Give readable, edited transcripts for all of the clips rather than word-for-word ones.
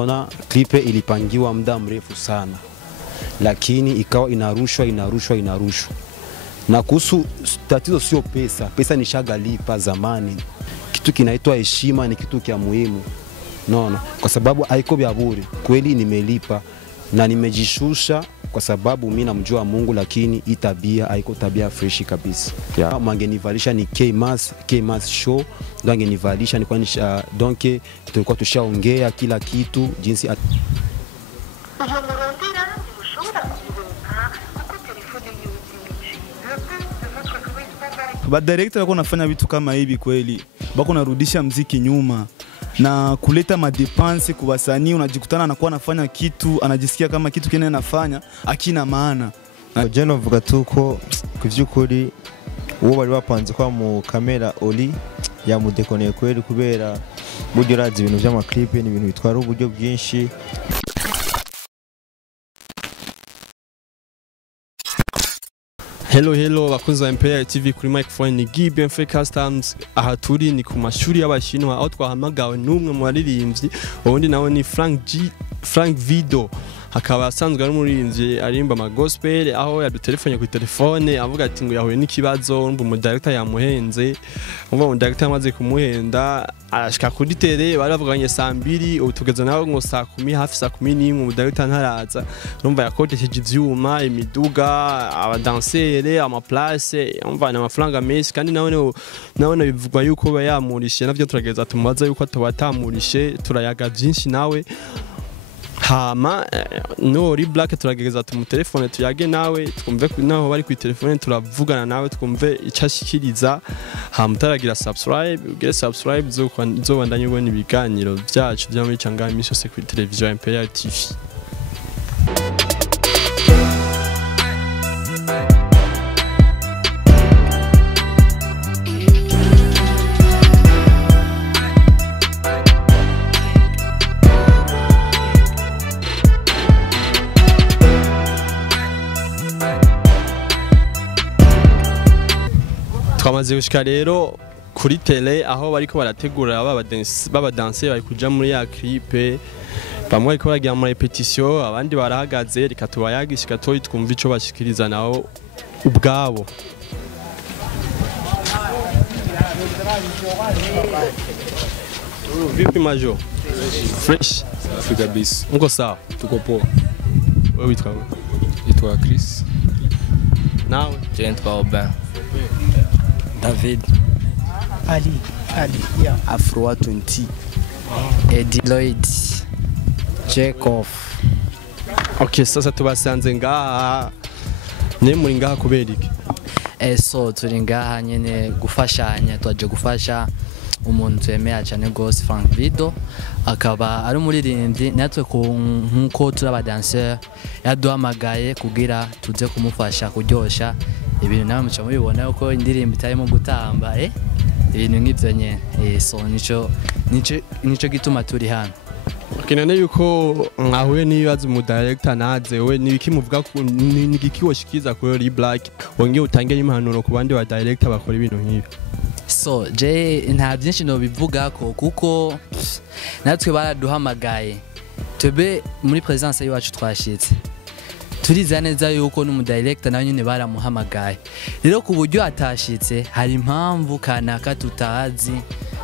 Ona klipe ilipangiwa muda mrefu sana, lakini ikawa inarushwa. Na kuhusu tatizo sio pesa, pesa nishagalipa zamani. Kitu kinaitwa heshima ni kitu kia muhimu. Naona kwa sababu haiko vya bure. Kweli nimelipa na nimejishusha kwa sababu mimi namjua Mungu, lakini hii tabia haiko tabia fresh kabisa. Yeah. Mangenivalisha ni K-Mass show, ndio angenivalisha ni kwani donc tulikuwa tushaongea kila kitu jinsi ba director wako nafanya vitu kama hivi kweli, bako narudisha mziki nyuma na kuleta madepense kwa wasanii. Unajikutana anakuwa anafanya kitu anajisikia kama kitu kile anafanya akina maana. Je novuga tuko kuvyukuri uwo bari bapanze kwa mu kamera oli ya mudekoneye kweli, kubera buryo razi ibintu by'ama clip ni ibintu bitwara uburyo bwinshi. Hello bakunzi ba MPR TV, kuri microphone ni Gibe MF Customs. Aha turi ni ku mashuri y'abashinwa aho twahamagawe n'umwe mu baririmbyi, ubundi nawe ni Frank Video. Hakaba asanzwe ari umuririmbyi arimba ama gospel, aho yadutelefone ku telefone avuga ati ngo yahuye n'ikibazo, umva mu director yamuhenze. Umva mu director amaze kumuhenda ashika kuri tele, baravuganye saa 2, ubu tugeze naho ngo saa 10 hafi saa 11 mu director ntaraza. Urumva yakodesheje ivyuma, imiduga, abadansere, ama place, umva n'amafaranga menshi, kandi nawe bivugwa yuko bayamurishe. Navyo turageza tumubaza yuko atawatamurishe, turayaga byinshi nawe. Hama Nori Black turageza tumutelefone tuyage nawe, twumve naho bari ku telefone, turavugana nawe twumve icashikiriza. Hama taragira subscribe, ugire subscribe zo bandanye ubona ibiganiro byacu bya muri cyangwa imisho se kuri televiziyo MPR TV. Twamaze gushika rero kuri tele aho bariko barategura babadanse bari kuja muri ya clip, bamwe bariko baragira mu repetition, abandi barahagaze. Reka tubayagishika toyi twumva ico bashikiriza nawo ubwabo. Vipi Majo? Fresh? Safi kabisa. Mko sawa? Tuko poa. Wewe witwa? Itwa Chris. Nawe? Jentwa Oben. David. Ali, yeah. Afro 20. Eddie Lloyd. Jacob. Okay, sasa tubasanze ngaha. Ne muri ngaha kubera iki? So turi ngaha nyene gufashanya, twaje gufasha umuntu twemera cyane gose, Frank Video. Akaba ari umuririmbyi, natwe nkuko turi abadanseur yaduhamagaye kugira tuze kumufasha kuryosha ibintu. Nawe muca mubibona uko indirimbo itarimo gutamba ibintu nk'ibyo nyene. So nico gituma turi hano. Kinane yuko mwahuye n'ibibazo mu director naze, we nibiki muvuga n'igiki washikiza kuri Nori Black, wongeye utange impanuro ku bandi ba director bakora ibintu nk'ibi? So je nta byinshi no bivuga ko kuko natwe baraduhamagaye, twebe muri presence yacu twashitse, turiza neza yuko n'umudirector nawe nyine baramuhamagaye. Rero ku buryo atashitse hari impamvu kanaka tutazi,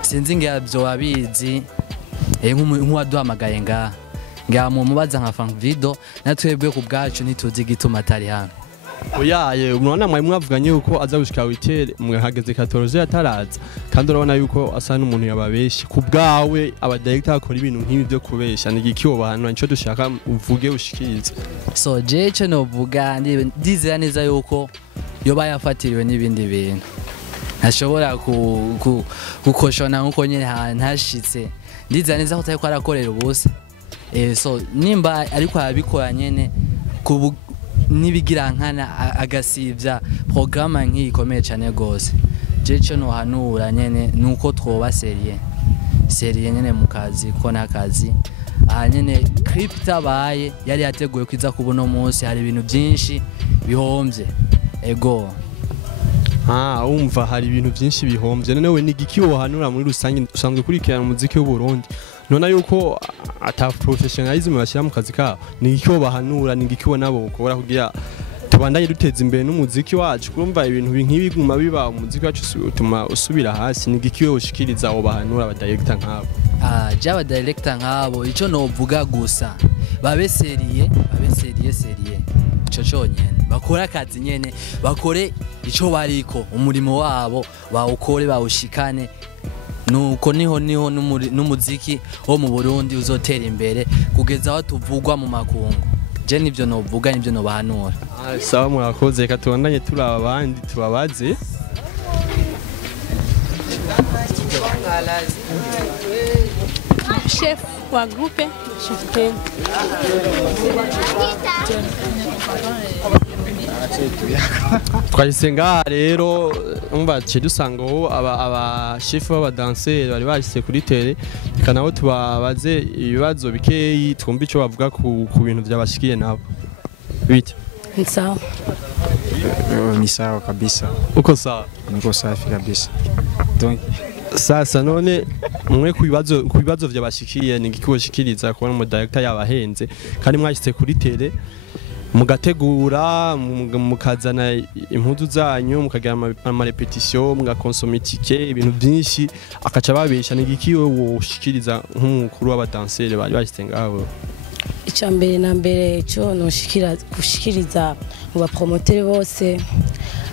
sinzi ngabyo wabizi. Nk'uwaduhamagaye ngaha mu mubaza nka Frank Video, natwebwe ku bwacu ntituzi gituma atari hano. Oyaye umwana mwaye mwavuganye yuko aza gushika witere, mwahageze 14 ataraza, kandi urabona yuko asa n'umuntu yababeshi. Ku bwawe aba director akora ibintu nk'ibi byo kubesha, nigiki wobahanwa nico dushaka uvuge ushikirize? So je cyo no vuga ndizera neza yuko yoba yafatiriwe n'ibindi bintu, ntashobora gukoshona nkuko nyine ntashitse. Ndizera neza ko tayi ko arakorera ubusa. So nimba ariko abikora nyene nibigira nkana agasivya programme nk'ikomeye cyane gose, je cyo no hanura nyene nuko twoba serie nyene mu kazi ko nakazi. Aha nyene clip tabaye yari yateguye kwiza kubuno munsi, hari ibintu byinshi bihomvye ego. Umva hari ibintu byinshi bihomvye. None we nigiki wohanura muri rusange usanzwe kurikirana umuziki w'u Burundi, nona yuko ata professionalism bashyira mu kazi kabo ni iki bahanura ni iki nabo ukora kugira tubandanye duteza imbere n'umuziki wacu kurumva ibintu nk'ibi guma biba umuziki wacu utuma usubira hasi ni iki ushikiriza abo bahanura aba director nkabo jaba director nkabo ico novuga gusa babe seriye ico cyonyene bakora akazi nyene bakore ico bariko umurimo wabo bawukore bawushikane nuko niho n'umuziki wo mu Burundi uzotera imbere kugeza aho tuvugwa mu makungu je nivyo novuga nivyo nobahanura sawa murakoze reka tubandanye turaba abandi tubabaze chef wa groupe chef team twahise ngaha rero umva ce dusanga ubu aba chef b'abadanseri bari bashyize kuri tele reka nabo tubabaze ibibazo bikeyi twumva icyo bavuga ku bintu byabashikiye nabo bite sawa ni sawa kabisa uko sawa niko safi kabisa donc sasa none mwe ku bibazo byabashikiye ni iki bashikiriza kubona mu director yabahenze kandi mwashyize kuri tele mugategura mukazana impuzu zanyu mukagira ama repetition mugakonsoma itike ibintu byinshi akaca babesha ni iki wowe ushikiriza nk'umukuru w'abadanseri bari bashyize ngaho icyambere na mbere cyo gushikiriza mu bapromoteur bose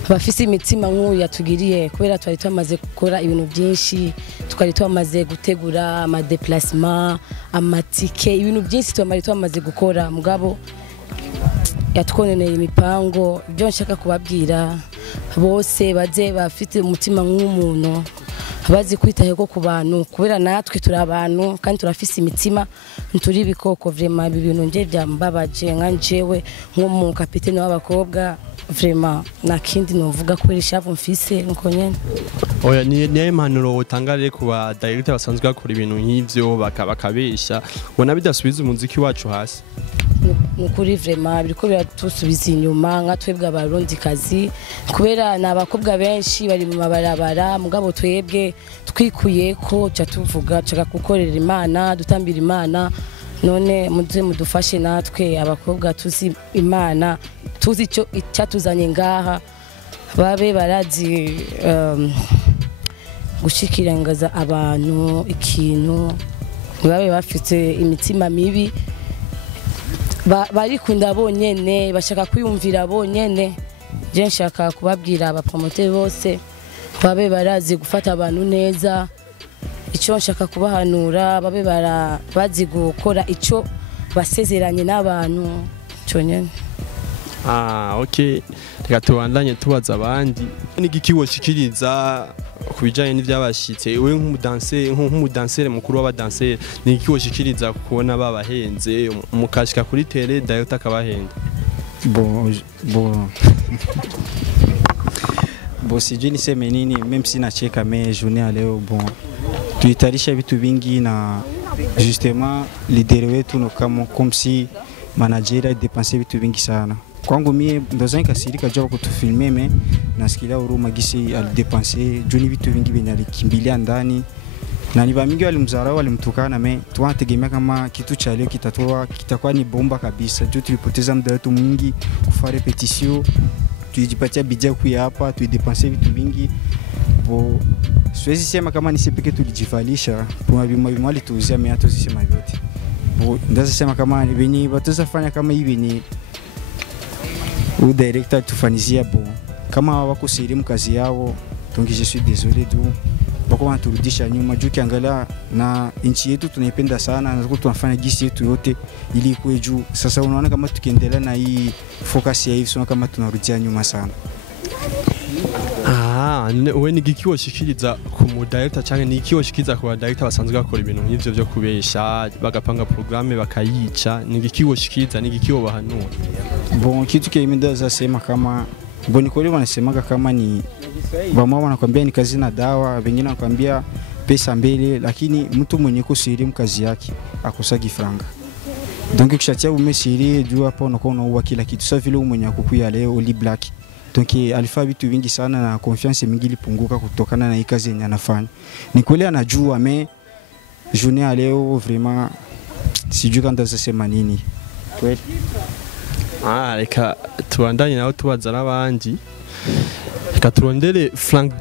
abafise imitima nk'uyu yatugiriye kubera twari twamaze gukora ibintu byinshi twari twamaze gutegura ama déplacement amatike ibintu byinshi twamaze gukora mugabo yatwononeye imipango ibyo nshaka kubabwira bose baze bafite umutima nk'umuntu bazi kwitaho ku bantu kubera natwe turi abantu kandi turafise imitima nturi ibikoko vraiment ibi bintu nje byambabaje nka njewe nk'umu kapitene w'abakobwa vraiment nakindi novuga kubera ishavu mfise nuko nyene oya ni impanuro utangarire ku ba director basanzwe bakora ibintu nk'ivyo bakabesha ubona bidasubiza umuziki wacu hasi nukuri vraiment biriko biratusubiza inyuma nka twebwe abarundi kazi kubera nabakobwa benshi bari mu mabarabara mugabo twebwe twikuye ko cha tuvuga chaka gukorera Imana dutambira Imana none muze mudufashe natwe abakobwa tuzi Imana tuzi cyo icyatuzanye ngaha babe barazi gushikirangaza abantu ikintu babe bafite imitima mibi barikunda bonyene bashaka kwiyumvira bonyene je nshaka kubabwira abapromoteur bose babe barazi gufata abantu neza icyo nshaka kubahanura babe bazi gukora icyo basezeranye n'abantu cyonyene okay reka tubandanye tubaza abandi ni iki woshikiriza kubijanye n'ivyabashitse we nk'umudanseri mukuru w'abadanseri ni iki woshikiriza kubona babahenze mukashika kuri tele director akabahenze bon sijui niseme nini même si nacheka mais journée ya leo bon tuitarisha vitu vingi na justement leader wetu no kama comme si manager dépenser vitu vingi sana kwangu mie ndoza nikasirika jua kutufilme me nasikia huruma gisi alidepenser juni vitu vingi venye alikimbilia ndani na ni bamingi walimzarau walimtukana me tunategemea kama kitu cha leo kitakuwa ni bomba kabisa juu tulipoteza muda wetu mwingi kufa repetition tujipatia bidja kuya hapa tuidepenser vitu vingi bo siwezi sema kama ni sisi pekee tulijivalisha kwa bima alituuzia mimi hata sisema yote bo ndaza sema kama venye batoza fanya kama hivi ni ou directeur tufanizia bo kama wako sirimu kazi yao donc je suis désolé du bako wanturudisha nyuma juu kiangalia na nchi yetu tunaipenda sana na tunafanya gisi yetu yote ili ikuwe juu sasa unaona kama tukiendelea na hii focus ya hivi sio kama tunarudia nyuma sana we ni iki woshikiriza ku mu director cyangwa ni iki woshikiriza ku ba director basanzwe bakora ibintu nk'ivyo byo kubesha bagapanga programme bakayica ni iki woshikiriza ni iki wobahanura bon kitu kimeenda sema kama boni kweli wanasemaga kama ni bamwa wanakuambia ni kazi na dawa wengine wanakuambia pesa mbele lakini mtu mwenye kusiri mkazi yake akusagi franga donc ukishatia umesiri juu hapo unakuwa unaua kila kitu sasa vile mwenye akukuya leo Oli Black donc alifaa vitu vingi sana na confiance mingi ilipunguka kutokana na hii kazi yenye anafanya ni kweli anajua mais journée ya leo vraiment sijui kama ndasema nini kweli. Reka tubandanye naho tubaza n'abandi. Reka turondere Frank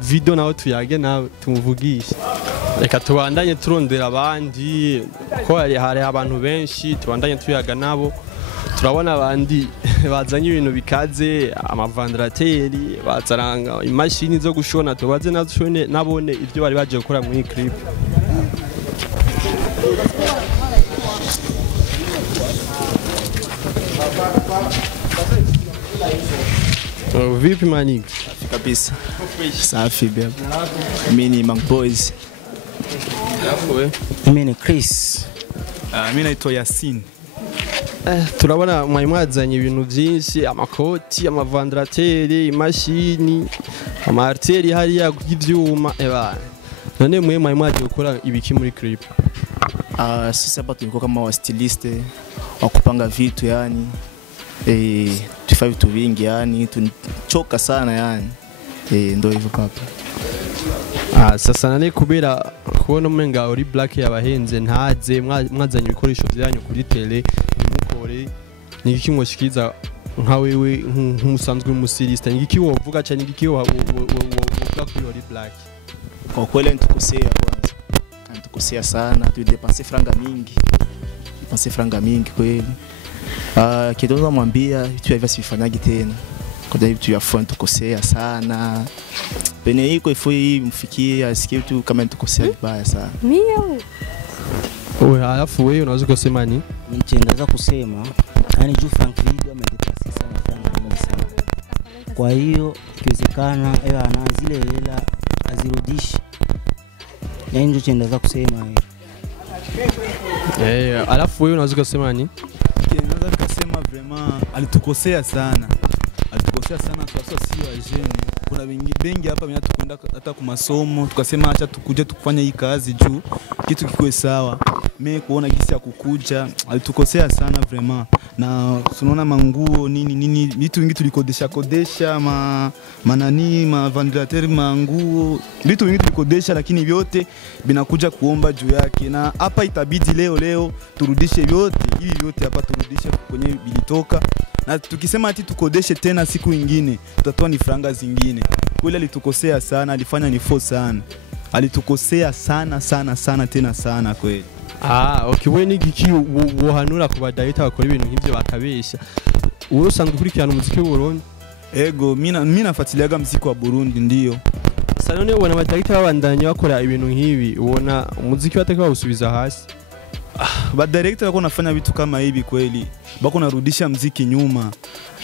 Video naho tuyage nawe tumuvugisha. Reka tubandanye turondera abandi ko hari abantu benshi tubandanye tuyaga nabo. Turabona abandi bazanye ibintu bikaze, amavandarateri, bazaranga imashini zo gushona, tubaze nashone nabone ibyo bari baje gukora muri clip. Vipi Manig? Kabisa. Safi bebe. Mimi ni Mang Boys. Mimi ni Chris. Mimi naitwa Yasin. Turabona mwazanye ibintu byinshi, amakoti, amavandarateri, imashini, amarteri hariya y'ivyuma none mwaje gukora ibiki muri clip? Sisi hapa tulikuwa kama wa styliste wa kupanga vitu yani. Tufanya vitu vingi yani, tunachoka sana yani. Ndio hivyo papa. Sasa nane kubera kubona umenga uri black yabahenze ntaze mwazanye ibikoresho byanyu kuri tele nimukore nigiki mwoshikiriza nka wewe nk'umusanzwe umusirista nigiki wovuga cyane nigiki wovuga kuri uri black? Kwa kweli nitukosea kwanza. Nitukosea sana, tulidepense franga mingi kweli. Kidogo mwambia vitu hivi sifanyagi tena. Kwa hiyo vitu yafanya tukosea sana. Pene iko ifo hii mfikie asikie tu kama nitukosea vibaya sana. Alafu wewe unaweza kusema nini? Nichoweza kusema yani juu Frank Video amedepasi sana. Kwa hiyo ikiwezekana ana zile hela azirudishi. Yani ndio chendaza kusema alafu wewe unaweza kusema nini? Naweza kusema vraiment alitukosea sana. Sasa sio ajeni. Kuna wengi hapa mimi tukwenda hata kwa masomo tukasema acha tukuje tukufanya hii kazi juu kitu kikoe sawa. Mimi kuona gisi ya kukuja alitukosea sana vraiment. Na tunaona manguo nini vitu vingi tulikodesha manani vandilateur manguo vitu vingi tulikodesha, lakini vyote binakuja kuomba juu yake. Na hapa itabidi leo turudishe vyote hivi vyote hapa turudishe kwenye bilitoka. Na tukisema ati tukodeshe tena siku nyingine tutatoa ni franga zingine. Kweli alitukosea sana, alifanya nifo sana. Alitukosea sana tena sana kweli. Okay, wewe nigiki wohanura ku badaita bakora ibintu nk'ivyo bakabesha. Wowe usanzwe ukurikirana umuziki w'u Burundi? Ego, mimi nafuatiliaga muziki wa Burundi ndio. Sasa none ubona badaita babandanya bakora ibintu nk'ibi, ubona umuziki wateka bawusubiza hasi? Badirector wako nafanya vitu kama hivi kweli. Bako narudisha muziki nyuma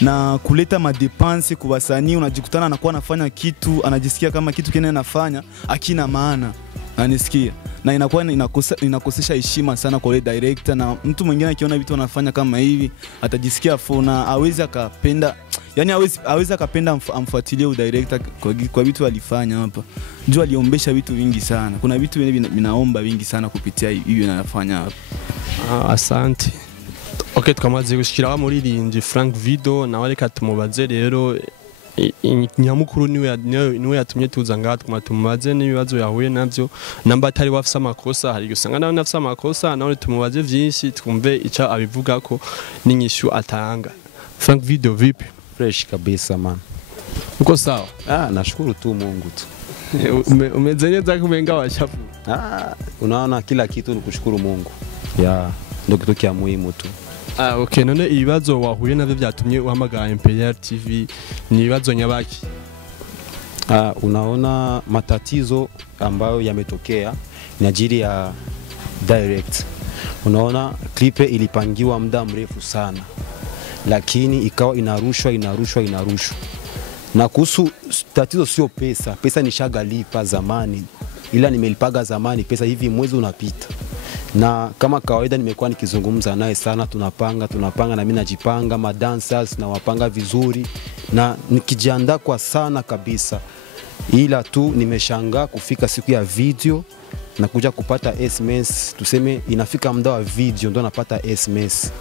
na kuleta madepense kwa wasanii. Unajikutana anakuwa anafanya kitu, anajisikia kama kitu kile anafanya akina maana. Anisikia. Na inakuwa inakosesha heshima sana kwa ile director, na mtu mwingine akiona vitu anafanya kama hivi atajisikia fona, hawezi akapenda, yani hawezi akapenda amfuatilie director kwa vitu alifanya hapa. Juu aliombesha vitu vingi sana. Kuna vitu vinaomba vingi sana kupitia hivi anafanya hapa. Asante. Okay, tukamaze gushikira muri rindi Frank Video na wareka tumubaze rero nyamukuru niwe yatumye tuza ngaha tumubaze n'ibibazo yahuye navyo, namba atari wafisa amakosa hari gusanga nawe nafisa amakosa, nawe tumubaze vyinshi twumve ica abivuga ko n'inyishu atanga. Frank Video vipi? Fresh kabisa man. Uko sawa? Nashukuru tu Mungu tu. Umeze neza kumenga washafu? Unaona kila kitu ni kushukuru Mungu. Ndio kitu kia muhimu tu. Okay, none ibibazo wahuye navyo byatumye uhamagara Imperial TV ni ibibazo nyabaki? Unaona matatizo ambayo yametokea ni ajili ya direct. Unaona klipe ilipangiwa muda mrefu sana, lakini ikawa inarushwa. Na kuhusu tatizo sio pesa nishagalipa zamani, ila nimelipaga zamani pesa hivi mwezi unapita. Na kama kawaida nimekuwa nikizungumza naye sana, tunapanga na mimi najipanga, ma dancers na wapanga vizuri na nikijiandaa kwa sana kabisa. Ila tu nimeshangaa kufika siku ya video na kuja kupata SMS, tuseme inafika muda wa video ndo napata SMS.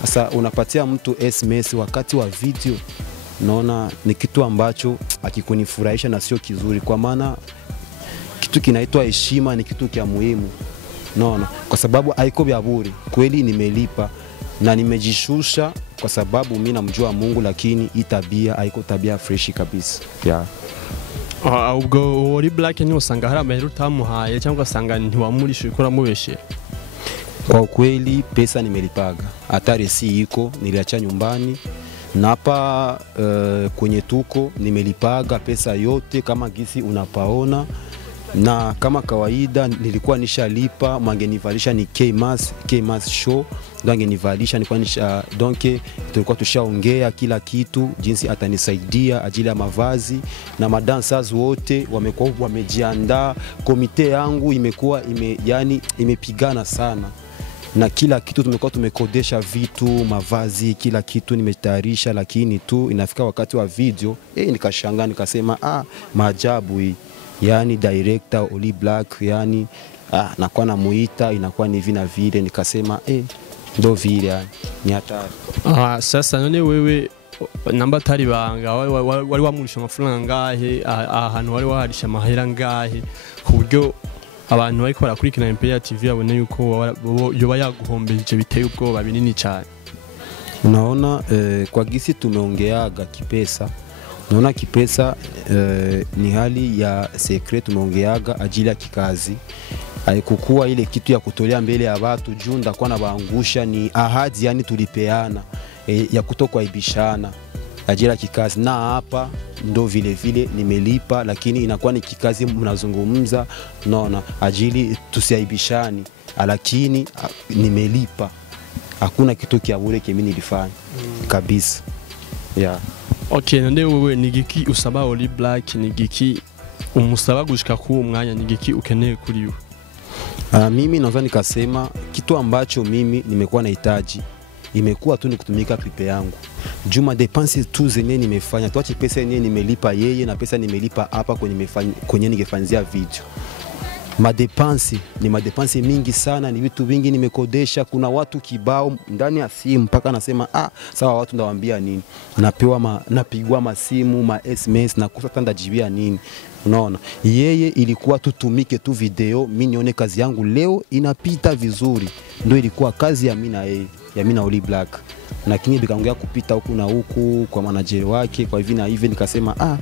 Sasa unapatia mtu SMS wakati wa video, naona ni kitu ambacho hakikunifurahisha na sio kizuri, kwa maana kitu kinaitwa heshima ni kitu kia muhimu. Unaona, kwa sababu haiko vya bure. Kweli nimelipa na nimejishusha kwa sababu mimi namjua Mungu, lakini hii tabia haiko tabia fresh kabisa. Yeah. Ubwo Oli Black ni usanga hari amahera utamuhaye cyangwa usanga ntiwamurisha ukora mubeshe? Kwa ukweli pesa nimelipaga, hata resi iko niliacha nyumbani na hapa kwenye tuko nimelipaga pesa yote kama gisi unapaona, na kama kawaida nilikuwa nishalipa, mangenivalisha ni K-Mass show, ngangenivalisha nilikuwa nisha, donc tulikuwa tushaongea kila kitu jinsi atanisaidia ajili ya mavazi, na madancers wote wamekuwa wamejiandaa, komite yangu imekuwa imepigana sana na kila kitu, tumekuwa tumekodesha vitu, mavazi, kila kitu nimetayarisha, lakini tu inafika wakati wa video nikashangaa nikasema maajabu hii. Yani director Oli Black, yani nakuwa namuita inakuwa ni vina vile, nikasema ndo vile yani ni hatari. Sasa none wewe namba tari banga wari wamurisha amafaranga ngahe, ahantu wari waharisha amahera ngahe ku buryo abantu bariko barakurikirana Imperial TV babone yuko yoba yaguhombeje biteye ubwoba binini cyane? Unaona kwa gisi tumeongeaga kipesa, naona kipesa ni hali ya secret tumeongeaga ajili ya kikazi, haikukuwa ile kitu ya kutolea mbele ya watu juu ndakuwa na baangusha, ni ahadi yani tulipeana ya kutokuaibishana ajili ya kikazi, na hapa ndo vile vile nimelipa, lakini inakuwa ni kikazi mnazungumza, naona ajili tusiaibishani, lakini nimelipa, hakuna kitu kia bure kimi nilifanya kabisa. Yeah. Okay, none wewe nigiki usaba Oli Black, nigiki umusaba gushika ku mwanya, nigiki ukeneye kuri we? Mimi naweza nikasema kitu ambacho mimi nimekuwa nahitaji imekuwa tu ni kutumika klipe yangu. Juma depense tu zenye nimefanya, tuache pesa yenyewe nimelipa yeye na pesa nimelipa hapa kwenye ningefanyia video. Madepense ni madepense mingi sana, ni vitu vingi nimekodesha, kuna watu kibao ndani ya simu mpaka nasema sawa, watu ndawaambia nini, napigwa masimu SMS na kusa tanda jibia nini. Unaona, yeye ilikuwa tutumike tu video, mimi nione kazi yangu leo inapita vizuri, ndio ilikuwa kazi ya mimi na yeye, ya mimi na Oli Black. Lakini bikaongea kupita huku na huku kwa manager wake, kwa hivi na hivi, nikasema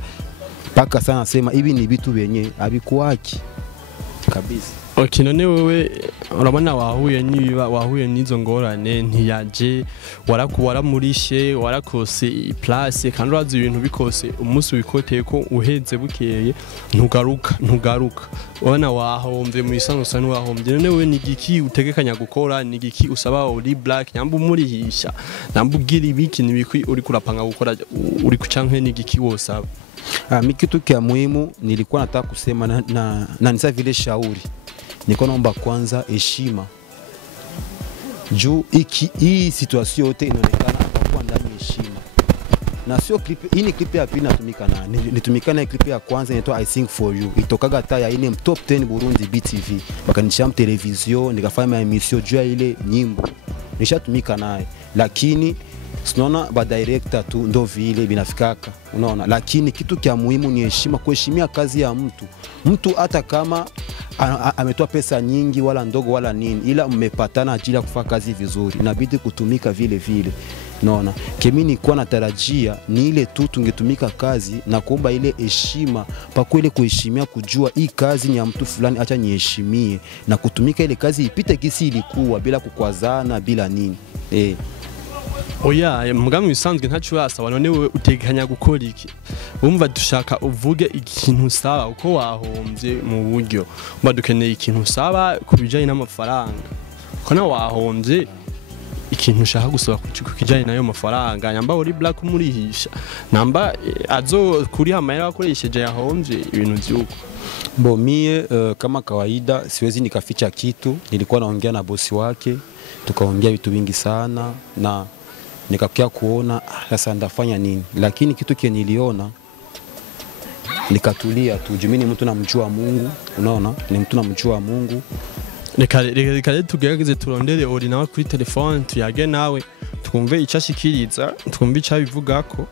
paka sana sema hivi ni vitu vyenye abikuwaki kabisa. Okay, none wewe urabona wahuye n'izo ngorane, ntiyaje waramurishe warakose place, kandi urazi ibintu bikose umunsi wikoteye ko uheze bukeye ntugaruka ubona wahombye mu isanzwe n'wahombye. None wewe nigiki utegekanya gukora, nigiki usaba Oli Black, nyamba umurihisha, namba ugira ibiki nibiki uri kurapanga gukora, uri kucanke nigiki wosaba? Mimi kitu kia muhimu nilikuwa nataka kusema na nisa vile shauri, niko naomba kwanza heshima. Juu hii situation yote inaonekana kwa ndani heshima. Na sio clip, hii ni clip ya pili natumika na. Nitumika na clip ya kwanza inaitwa I Sing For You. Itokaga taya ile top 10 Burundi BTV. Bakanisha television, nikafanya emission juu ya ile nyimbo. Nishatumika naye. Lakini sinaona ba director tu ndo vile binafikaka, unaona. Lakini kitu kia muhimu ni heshima, kuheshimia kazi ya mtu hata kama ametoa pesa nyingi wala ndogo wala nini, ila mmepatana ajili ya kufanya kazi vizuri, inabidi kutumika vile vile. Unaona, kemi nilikuwa natarajia ni ile tu tungetumika kazi na kuomba ile heshima, pa kweli kuheshimia, kujua hii kazi ni ya mtu fulani, acha niheshimie na kutumika ile kazi ipite kisi ilikuwa bila kukwazana bila nini. Oya, mugamwe bisanzwe ntacu yasa, none wewe utegekanya gukora iki? Umva dushaka uvuge ikintu usaba uko wahombye mu buryo. Umva dukeneye ikintu usaba kubijanye n'amafaranga. Ko na wahombye ikintu ushaka gusaba kujanye nayo mafaranga, nyamba Oli Black umurihisha, namba azo kuri hamera wakoresheje yahombye ibintu byuko. Mie kama kawaida siwezi nikaficha kitu. Nilikuwa naongea na bosi wake, tukaongea vitu vingi sana na nikakia kuona sasa ndafanya nini, lakini kitu kile niliona nikatulia tu. Juu mimi ni mtu namjua Mungu, unaona, ni mtu namjua Mungu. Reka tugerageze turondere Oli nawe kuri telefone, tuyage nawe twumve icashikiriza, twumve icabivugako.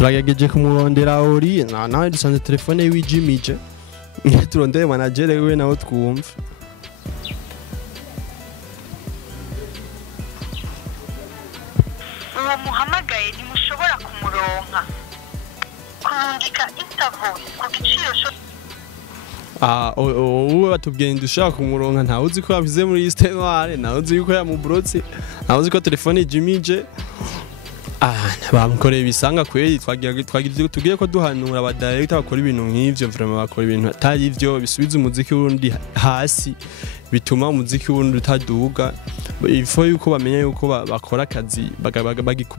turagejeje kumurondera ori nawe dusanze telefone wijimije turondeye manager we nawe twumva. uwo muhamagaye ntimushobora kumuronka kurungika interview ku giciro cyo uwe batubwiye ndushaka kumuronka ntawe uzi ko yabize muri liste noire, ntawe uzi yuko yamubrotse, ntawe uzi ko telefone ijimije. Bamukoreye bisanga kweli twagiye tugiye ko duhanura aba director bakora ibintu nk'ivyo, vraiment bakora ibintu atari ivyo bisubiza umuziki w'urundi hasi, bituma umuziki w'urundi utaduga. Ifo yuko bamenya yuko bakora akazi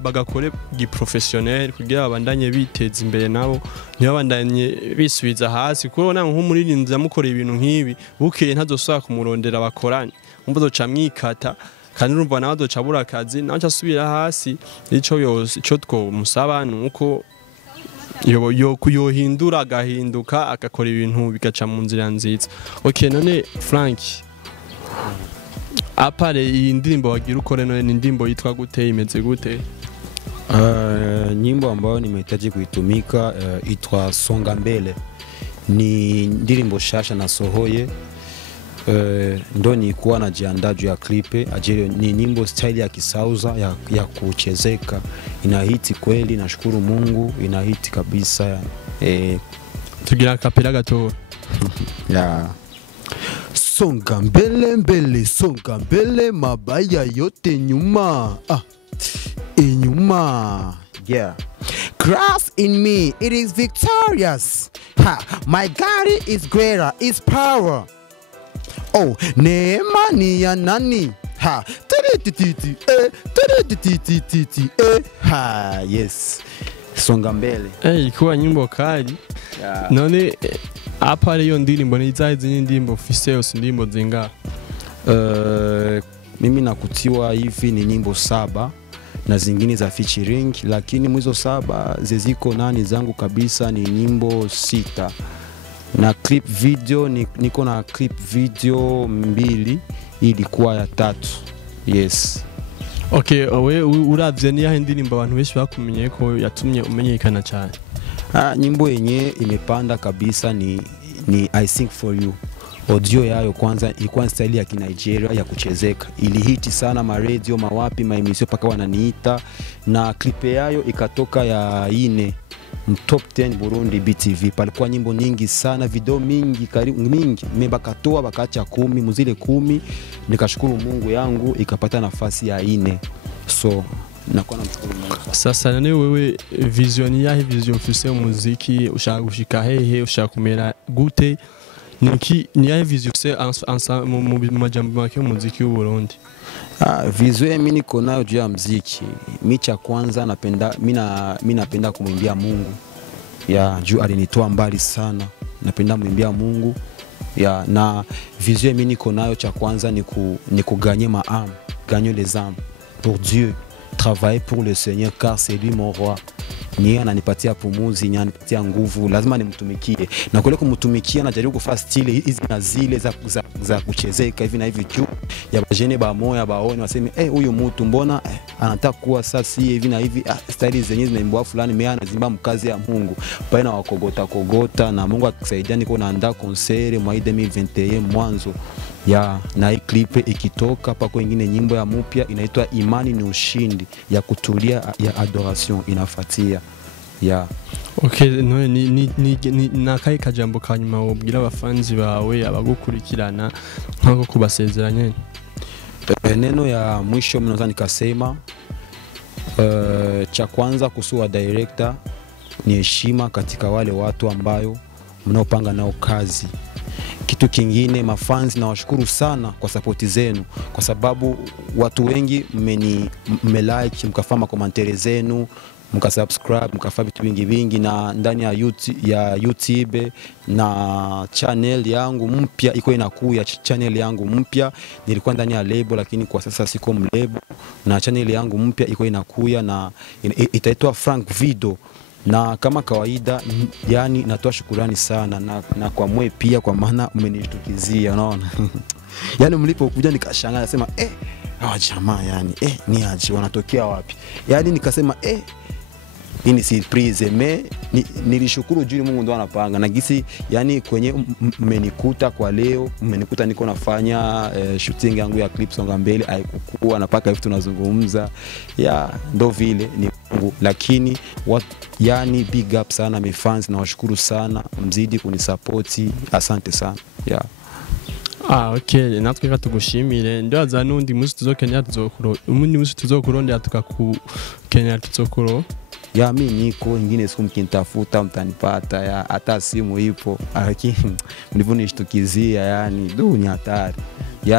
bagakore giprofessionnel kugira babandanye biteza imbere nabo ntibabandanye bisubiza hasi, kuko nanga nk'umuririnzi yamukoreye ibintu nk'ibi bukeye ntazosubira kumurondera bakoranye, umva doca mwikata kandi urumva nawe docabura akazi nawe cyasubira hasi. Ico twomusaba nuko yohindura agahinduka agakora ibintu bigaca mu nzira nziza. Okay, none Frank, apare iyi ndirimbo wagira ukore none ni ndirimbo yitwa gute, imeze gute? Nyimbo ambayo nimehitaji kuitumika itwa Songa Mbele, ni ndirimbo shasha na sohoye. Ndo nilikuwa najiandaa juu ya klipe ajili ni nyimbo style ya kisauza ya kuchezeka, inahiti kweli, nashukuru Mungu, inahiti kabisa. Tugira kapela gato ya songa mbele mbele, songa mbele, mabaya yote nyuma, inyuma. Yeah, Christ in me, it is victorious. My God is greater, is power. Oh, neema ni ya nani? Yes. Songa mbele. Ilikuwa nyimbo kali. Yeah. None hapa hiyo ndirimbo ni zaidi ndirimbo official, ndirimbo zinga. Mimi nakutiwa hivi ni nyimbo 7 na zingine za featuring, lakini mwizo 7 zeziko nani zangu kabisa ni nyimbo 6. Na clip video niko na clip video 2, ilikuwa ya 3. Yes. Okay, we uravye ni ya ndirimbo abantu benshi bakumenye ko yatumye umenyekana cyane? Nyimbo yenye imepanda kabisa ni I Sing For You. Audio yayo kwanza ilikuwa style ya Nigeria ya kuchezeka, ilihiti sana ma radio mawapi ma emission paka wananiita, na clip yayo ikatoka ya 4 top 10 Burundi BTV. Palikuwa nyimbo nyingi sana, video mingi, karibu mingi, bakatoa bakaacha 10, muzile 10 nikashukuru Mungu yangu ikapata nafasi ya 4. So nakuwa namshukuru Mungu. Sasa nani wewe vision yahe, vision ufise muziki, ushaka gushika hehe, ushaka kumera gute? Ni yahe vision ufise mu majambo make muziki w'u Burundi? Vision mimi niko nayo juu ya muziki. Mimi cha kwanza napenda mimi napenda kumwimbia Mungu. Ya juu alinitoa mbali sana. Napenda kumwimbia Mungu. Ya na vision mimi niko nayo cha kwanza ni kugagner ma âme, gagner les âmes pour Dieu, travailler pour le Seigneur car c'est lui mon roi. Ni ananipatia pumuzi, ni ananipatia nguvu, lazima nimtumikie. Na kule kumtumikia najaribu kufanya style hizi na zile za kuchezeka hivi na hivi juu ya bajene ba moya baone waseme huyu mtu mbona anataka kuwa sasa hivi na hivi, style zenyewe zinaimba fulani mea anazimba mkazi ya Mungu. Pale na wakogota na Mungu akisaidia niko naandaa concert mwa 2021 mwanzo. Ya na hii clip ikitoka pako wengine nyimbo ya mpya inaitwa Imani ni Ushindi ya kutulia ya adoration inafuatia. Ya okay, no ni nakaye kajambo kanyuma wobwira abafanzi bawe abagukurikirana nkako kubasezeranya? Neno ya mwisho mnaweza nikasema cha kwanza kuhusu director ni heshima katika wale watu ambayo mnaopanga nao kazi. Kitu kingine mafanzi na washukuru sana kwa support zenu, kwa sababu watu wengi mmelike, mkafanya commentaire zenu, mkasubscribe, mkafanya vitu vingi na ndani ya YouTube na channel yangu mpya iko inakuja. Channel yangu mpya nilikuwa ndani ya label, lakini kwa sasa siko mlabel, na channel yangu mpya iko inakuja na itaitwa Frank Video. Na kama kawaida yani natoa shukrani sana na kwa mwe pia, kwa maana mmenishtukizia, unaona. Yani mlipokuja nikashangaa nasema hawa jamaa yani ni aje wanatokea wapi? Yani nikasema hii ni surprise me nilishukuru juu Mungu ndo anapanga na gisi, yani kwenye mmenikuta kwa leo, mmenikuta niko nafanya shooting yangu ya clip Songa Mbele, haikuwa napaka hivi tunazungumza ndo vile ni Mungu, lakini yani big up sana my fans, na washukuru sana, mzidi kunisupport, asante sana okay, natwe reka tugushimire, ndaza nundi musi tuzokenera tuzokuro, umundi musi tuzokurondera tukakukenera tuzokuro. Mimi niko ingine siku mkinitafuta mtanipata, hata simu ipo, lakini mlivonishtukizia yani ni hatari,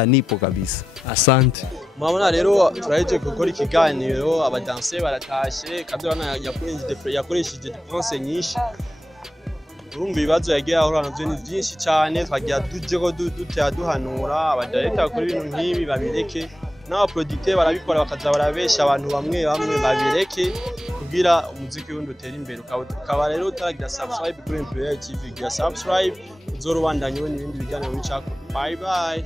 nipo kabisa. Asante. Mwabona rero turaje gukora ikiganiro, abadanse baratashe, Kabirana yakoresheje dépense nyinshi. Urumva ibibazo yagiye ahura navyo ni byinshi cyane, twagiye dujeko duhanura abadirector bakora ibintu nk'ibi babireke, n'aba producteur barabikora bakaza barabesha abantu bamwe babireke kugira umuziki wundi utera imbere. Ukaba rero utaragira subscribe kuri Imperial TV, gira subscribe uzorubandanye n'ibindi biganiro bicako. Bye bye.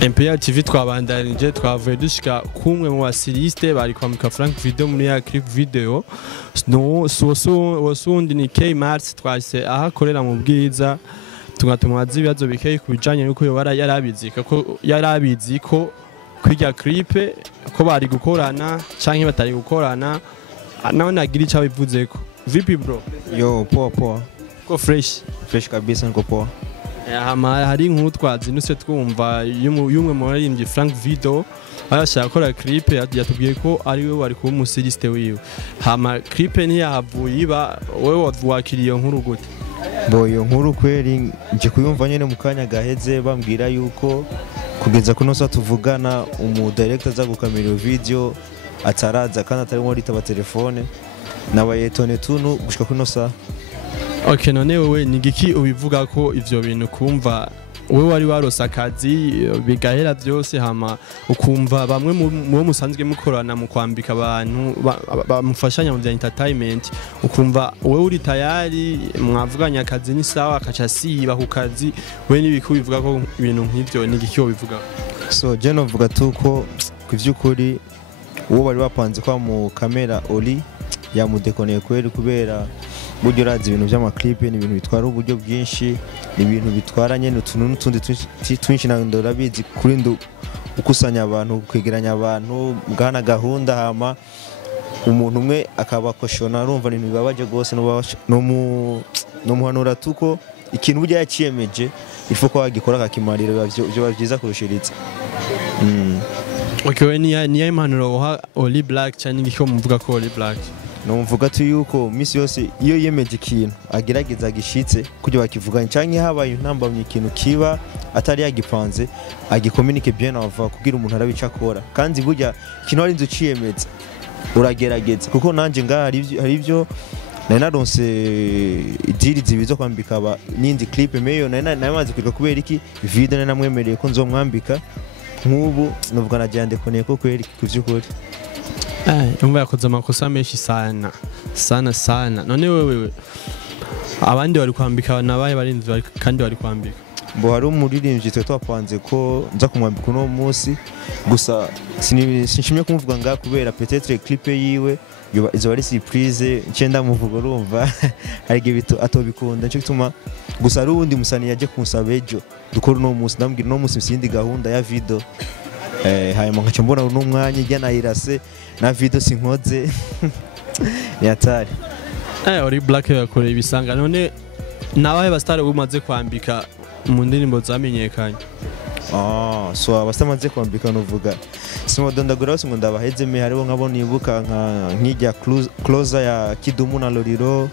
Imperial TV twabandanije, twavuye dushika kumwe mu basiliste bari kwambika Frank Video muri ya clip video. Wosundi ni K Mars, twase ahakorera mu bwiza, tugatumubaza ibibazo bikeye kubijanye nuko yarabizi ko kwiga clip ko bari gukorana canke batari gukorana, nawe nagira ico bivuzeko. Vipi bro? Yo poa ko fresh kabisa, niko poa. Hari inkuru twazinutse twumva y'umwe mu baririmbyi Frank Video arashaka gukora clip, yatubwiye ko ari we wari kuba umusiliste wiwe. Clip ntiyahavuye iba, wewe wakiriye nkuru gute? Iyo nkuru kweri nje kuyumva nyene mu kanya gaheze bambwira yuko kugeza kuno saa tuvugana director aza gukamera video ataraza kandi atarimo ritaba telefone nabayetone tunu gushika kuno saa. Okay, none wewe nigiki ubivuga ko ivyo bintu kumva wewe wari warose akazi bigahera byose, ukumva bamwe mu musanzwe mukorana mu kwambika abantu bamufashanya mu bya entertainment, ukumva wewe uri tayari mwavuganya akazi ni sawa akaca siba ku kazi, wewe nibiki ubivuga ko ibintu nk'ivyo nigiki ubivuga? So je novuga tuko kuvyukuri uwo bari bapanze kwa mu kamera Oli yamudekoneye kweri, kubera buryo razi ibintu by'amaclip ni ibintu bitwara uburyo bwinshi, ni ibintu bitwara nyene utuntu n'utundi twinshi, na ndabizi kuri ukusanya abantu, kwegeranya abantu, mugana gahunda, hama umuntu umwe akabakoshona, urumva ibintu bibabaje gose, no muhanura tuko ikintu burya yaciyemeje ifo ko agikora akakimarira byo byiza kurushiriza. Okay, ni impanuro wa Oli Black cyane ngiko muvuga ko Oli Black numvuga tu yuko misi yose iyo yemeje ikintu agerageza gishitse kujya bakivuganya, canke habaye intambamye ikintu kiba atari yagipanze agikomunike bien avant kugira umuntu arabica akora, kandi burya ikintu ari nzu ciyemeza uragerageza, kuko nanje hari ivyo nari naronse idiri zibizo kwambika aba n'indi clip meyo namaze kwiga kubera iki video namwemereye ko nzomwambika nk'ubu nuvuga najyande koneye ko kweri kuvyukuri. Umva yakoze amakosa menshi sana. None wewe abandi bari kwambika nabaye barinzi kandi bari kwambika? Hari umuririmbyi twapanze ko nza kumwambika uno munsi, gusa sinshimye kumuvuga nga kubera peut-être clip yiwe izo bari surprise cyenda muvugo, urumva hari gibito atobikunda cyo gituma, gusa ari undi musani yaje kunsaba ejo dukora uno munsi, ndambwira uno munsi msindi gahunda ya video hanyuma nkaca mbona uno mwanya ijya nahirase na video sinkoze ni hatari. Oli Black yakore ibisanga, none nabaye bastare bumaze kwambika mu ndirimbo zamenyekanye? So abastamaze kwambika novuga simodondagura bose ngo ndabaheze me, hariho nkabona ibuka nkijya closer ya Kidumu na Loriro,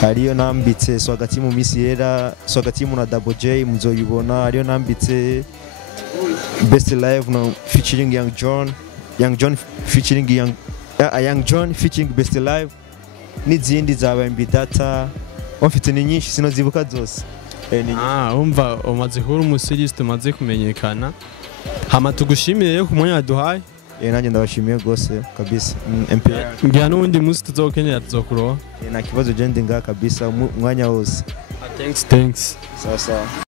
hariyo nambitse so hagati mu misi yera, so hagati mu na Double J muzoyibona, hariyo nambitse Best Live no featuring Young John featuring Young John featuring Best Live, n'izindi zaba Mbidata mfite ni nyinshi sinozibuka zose. Umva umaze kuba umusiriste umaze kumenyekana hama tugushimire yo ku mwanya waduhaye. Nanjye ndabashimiye rwose kabisa. Ngira n'ubundi munsi tuzokenera tuzokuroha. Nta kibazo je ndi ngaha kabisa umwanya wose. Thanks. Sawa.